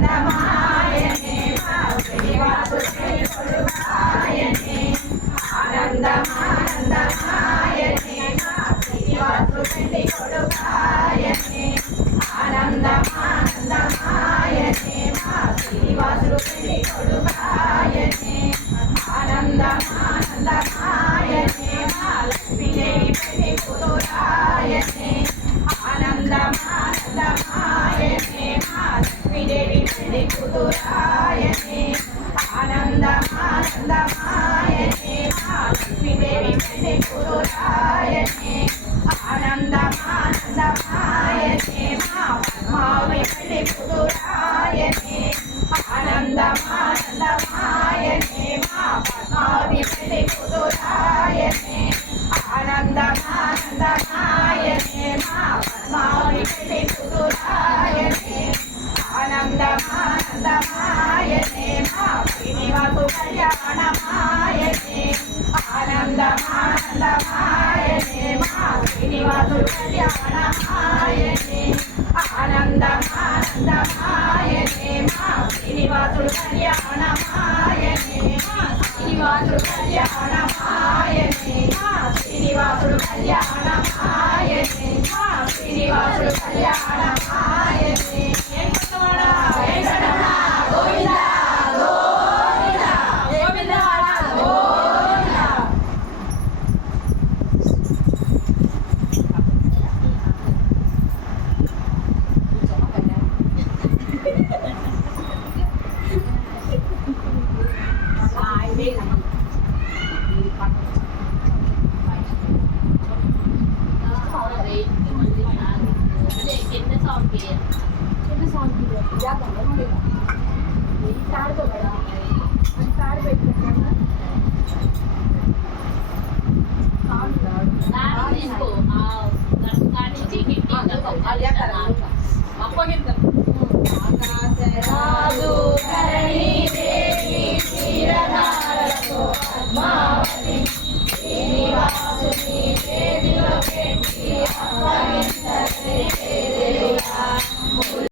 ఆనందమానందమాయనే మా శ్రీనివాసుని కొడుకాయనే ఆనందమానందమాయనే మా శ్రీనివాసుని కొడుకాయనే ఆనందమానందమాయనే మా శ్రీనివాసుని కొడుకాయనే ఆనందమానందమాయనే మా లక్ష్మీదేవి పెళ్లి కూతురాయనే ఆనందమానందమాయనే మా లక్ష్మీదేవి పెళ్లి కూతురాయనే ఆనందమానందమాయనే మా లక్ష్మీదేవి పెళ్లి కూతురాయనే ఆనందమానందమాయనే మా పద్మావతి పెళ్లి కూతురాయనే ఆనందమానందమాయనే మా పద్మావతి పెళ్లి కూతురాయనే ఆనందమానందమాయనే మా పద్మావతి పెళ్లి కూతురాయనే ఆనందమానందమాయనే మా శ్రీనివాసు కళ్యాణమాయనే ఆనందమానందమాయనే మా శ్రీనివాసు కళ్యాణమాయనే ఆనందమానందమాయనే మా శ్రీనివాసుడు కళ్యాణమాయనే మా శ్రీనివాసుడు కళ్యాణమాయనే మా శ్రీనివాసుడు కళ్యాణమాయనే మా శ్రీనివాసుడు కళ్యాణమాయనే వెంకటరమణ వెంకటరమణ గోవింద గోవింద గోవిందవాడ గోవింద ఆకాశరాజు ధరణి దేవి క్షీరధారలతో పద్మావతి